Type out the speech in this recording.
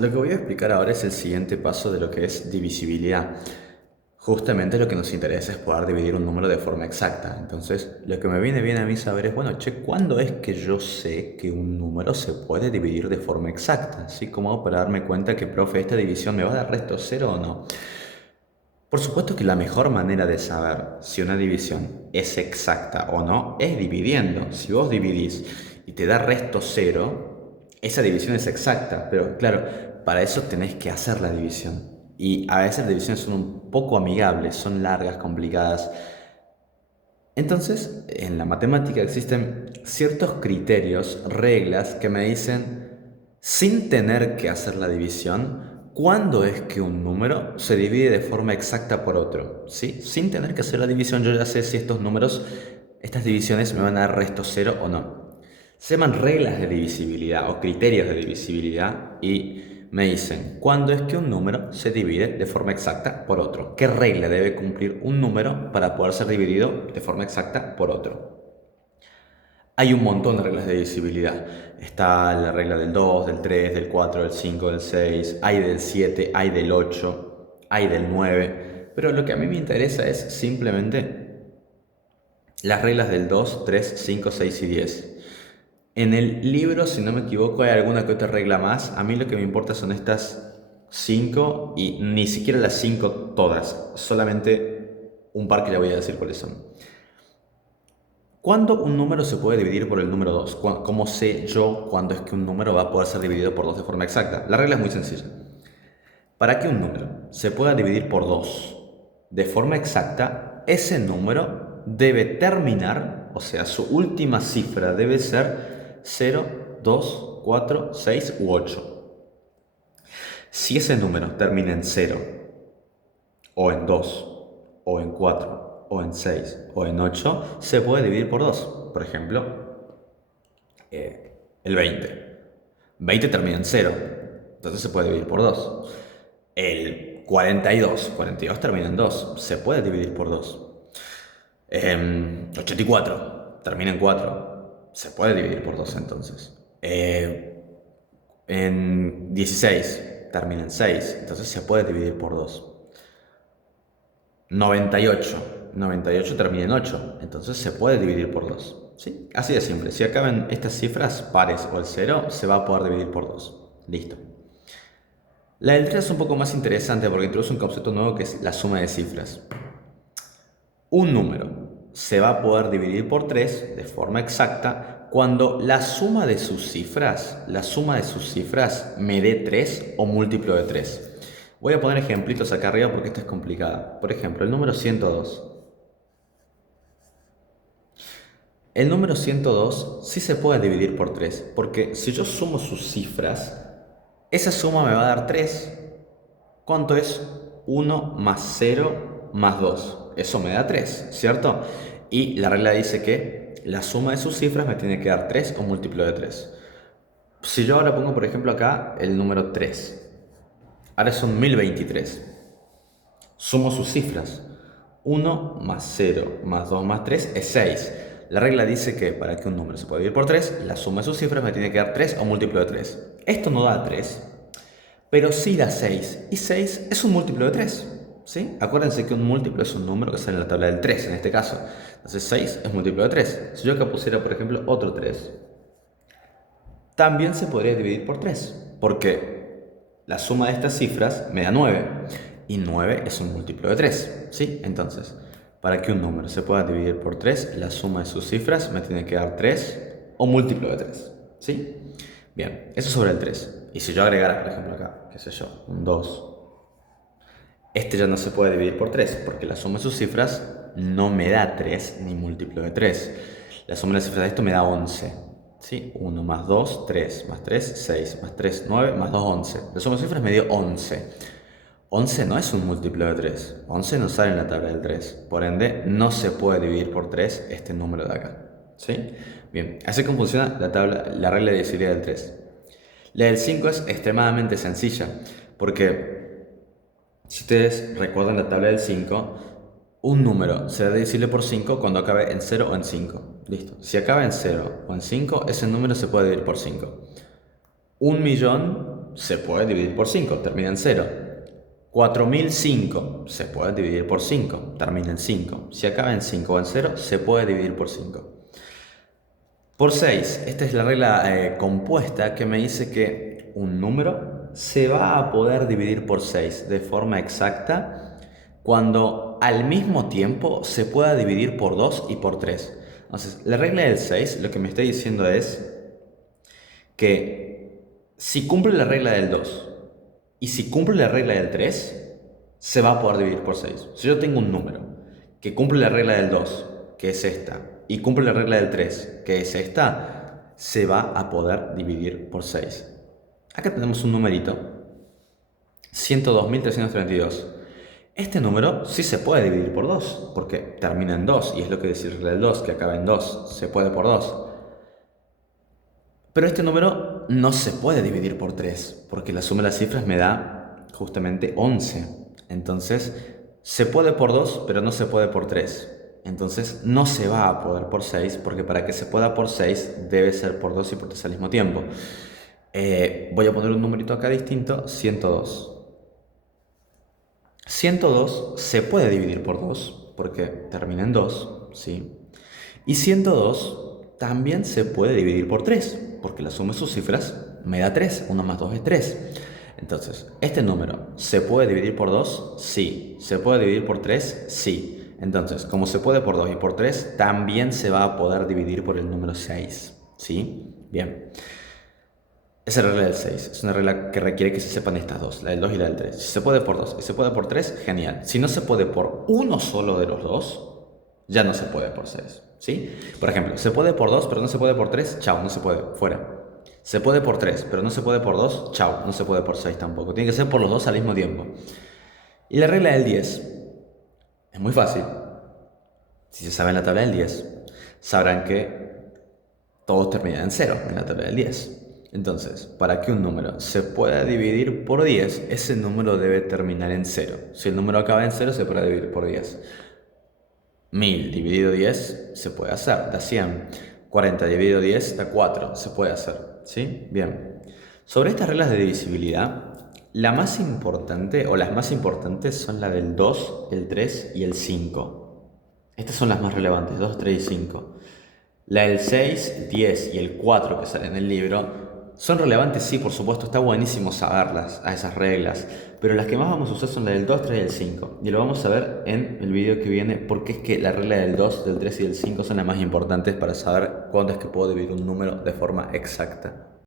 Lo que voy a explicar ahora es el siguiente paso de lo que es divisibilidad. Justamente lo que nos interesa es poder dividir un número de forma exacta. Entonces, lo que me viene bien a mí saber es, bueno, che, ¿cuándo es que yo sé que un número se puede dividir de forma exacta? ¿Así como para darme cuenta que, profe, esta división me va a dar resto cero o no? Por supuesto que la mejor manera de saber si una división es exacta o no es dividiendo. Si vos dividís y te da resto cero, esa división es exacta. Pero claro, para eso tenés que hacer la división. Y a veces las divisiones son un poco amigables, son largas, complicadas. Entonces, en la matemática existen ciertos criterios, reglas que me dicen, sin tener que hacer la división, cuándo es que un número se divide de forma exacta por otro. ¿Sí? Sin tener que hacer la división, yo ya sé si estos números, estas divisiones me van a dar resto cero o no. Se llaman reglas de divisibilidad o criterios de divisibilidad y me dicen cuándo es que un número se divide de forma exacta por otro. ¿Qué regla debe cumplir un número para poder ser dividido de forma exacta por otro? Hay un montón de reglas de divisibilidad. Está la regla del 2, del 3, del 4, del 5, del 6, hay del 7, hay del 8, hay del 9. Pero lo que a mí me interesa es simplemente las reglas del 2, 3, 5, 6 y 10. En el libro, si no me equivoco, hay alguna que otra regla más. A mí lo que me importa son estas 5 y ni siquiera las 5 todas, solamente un par que ya voy a decir cuáles son. ¿Cuándo un número se puede dividir por el número 2? ¿Cómo sé yo cuándo es que un número va a poder ser dividido por 2 de forma exacta? La regla es muy sencilla. Para que un número se pueda dividir por 2 de forma exacta, ese número debe terminar, o sea, su última cifra debe ser 0, 2, 4, 6 u 8. Si ese número termina en 0, o en 2, o en 4, o en 6, o en 8, se puede dividir por 2. Por ejemplo, el 20. 20 termina en 0, entonces se puede dividir por 2. El 42 termina en 2, se puede dividir por 2. 84 termina en 4, se puede dividir por 2 entonces. En 16 termina en 6, entonces se puede dividir por 2. 98 termina en 8, entonces se puede dividir por 2. ¿Sí? Así de simple. Si acaban estas cifras pares o el 0, se va a poder dividir por 2. Listo. La del 3 es un poco más interesante porque introduce un concepto nuevo que es la suma de cifras. Un número se va a poder dividir por 3 de forma exacta cuando la suma de sus cifras me dé 3 o múltiplo de 3. Voy a poner ejemplitos acá arriba porque esta es complicada. Por ejemplo, el número 102. El número 102 sí se puede dividir por 3 porque si yo sumo sus cifras, esa suma me va a dar 3. ¿Cuánto es? 1 más 0 más 2. Eso me da 3, ¿cierto? Y la regla dice que la suma de sus cifras me tiene que dar 3 o múltiplo de 3. Si yo ahora pongo, por ejemplo, acá el número 3. Ahora son 1023. Sumo sus cifras. 1 más 0 más 2 más 3 es 6. La regla dice que para que un número se pueda dividir por 3, la suma de sus cifras me tiene que dar 3 o múltiplo de 3. Esto no da 3, pero sí da 6. Y 6 es un múltiplo de 3. ¿Sí? Acuérdense que un múltiplo es un número que sale en la tabla del 3 en este caso. Entonces 6 es múltiplo de 3. Si yo acá pusiera, por ejemplo, otro 3, también se podría dividir por 3. Porque la suma de estas cifras me da 9. Y 9 es un múltiplo de 3. ¿Sí? Entonces, para que un número se pueda dividir por 3, la suma de sus cifras me tiene que dar 3 o múltiplo de 3. ¿Sí? Bien, eso sobre el 3. Y si yo agregara, por ejemplo, acá, qué sé yo, un 2, este ya no se puede dividir por 3, porque la suma de sus cifras no me da 3 ni múltiplo de 3. La suma de las cifras de esto me da 11. ¿Sí? 1 más 2, 3, más 3, 6, más 3, 9, más 2, 11. La suma de cifras me dio 11. 11 no es un múltiplo de 3. 11 no sale en la tabla del 3. Por ende, no se puede dividir por 3 este número de acá. ¿Sí? Bien, así como funciona la regla de divisibilidad del 3. La del 5 es extremadamente sencilla, porque si ustedes recuerdan la tabla del 5, un número será divisible por 5 cuando acabe en 0 o en 5. Listo. Si acaba en 0 o en 5, ese número se puede dividir por 5. Un millón se puede dividir por 5, termina en 0. 4005 se puede dividir por 5, termina en 5. Si acaba en 5 o en 0, se puede dividir por 5. Por 6, esta es la regla compuesta que me dice que un número se va a poder dividir por 6 de forma exacta cuando al mismo tiempo se pueda dividir por 2 y por 3. Entonces, la regla del 6 lo que me está diciendo es que si cumple la regla del 2 y si cumple la regla del 3, se va a poder dividir por 6. Si yo tengo un número que cumple la regla del 2, que es esta, y cumple la regla del 3, que es esta, se va a poder dividir por 6. Acá tenemos un numerito, 102.332. Este número sí se puede dividir por 2, porque termina en 2, y es lo que dice la regla del 2, que acaba en 2, se puede por 2. Pero este número no se puede dividir por 3, porque la suma de las cifras me da justamente 11. Entonces, se puede por 2, pero no se puede por 3. Entonces, no se va a poder por 6, porque para que se pueda por 6, debe ser por 2 y por 3 al mismo tiempo. Voy a poner un numerito acá distinto, 102. 102 se puede dividir por 2, porque termina en 2, ¿sí? Y 102 también se puede dividir por 3, porque la suma de sus cifras me da 3. 1 más 2 es 3. Entonces, ¿este número se puede dividir por 2? Sí. ¿Se puede dividir por 3? Sí. Entonces, como se puede por 2 y por 3, también se va a poder dividir por el número 6. ¿Sí? Bien. Esa es la regla del 6. Es una regla que requiere que se sepan estas dos, la del 2 y la del 3. Si se puede por 2 y se puede por 3, genial. Si no se puede por uno solo de los dos, ya no se puede por 6. ¿Sí? Por ejemplo, se puede por 2, pero no se puede por 3, chao, no se puede, fuera. Se puede por 3, pero no se puede por 2, chao, no se puede por 6 tampoco. Tiene que ser por los dos al mismo tiempo. Y la regla del 10 es muy fácil. Si se sabe en la tabla del 10, sabrán que todos terminan en 0 en la tabla del 10. Entonces, para que un número se pueda dividir por 10, ese número debe terminar en 0. Si el número acaba en 0, se puede dividir por 10. 1000 dividido 10 se puede hacer, da 100. 40 dividido 10 da 4, se puede hacer. ¿Sí? Bien. Sobre estas reglas de divisibilidad, la más importante o las más importantes son la del 2, el 3 y el 5. Estas son las más relevantes, 2, 3 y 5. La del 6, 10 y el 4 que sale en el libro son relevantes, sí, por supuesto, está buenísimo saberlas, a esas reglas, pero las que más vamos a usar son la del 2, 3 y el 5. Y lo vamos a ver en el video que viene, porque es que la regla del 2, del 3 y del 5 son las más importantes para saber cuándo es que puedo dividir un número de forma exacta.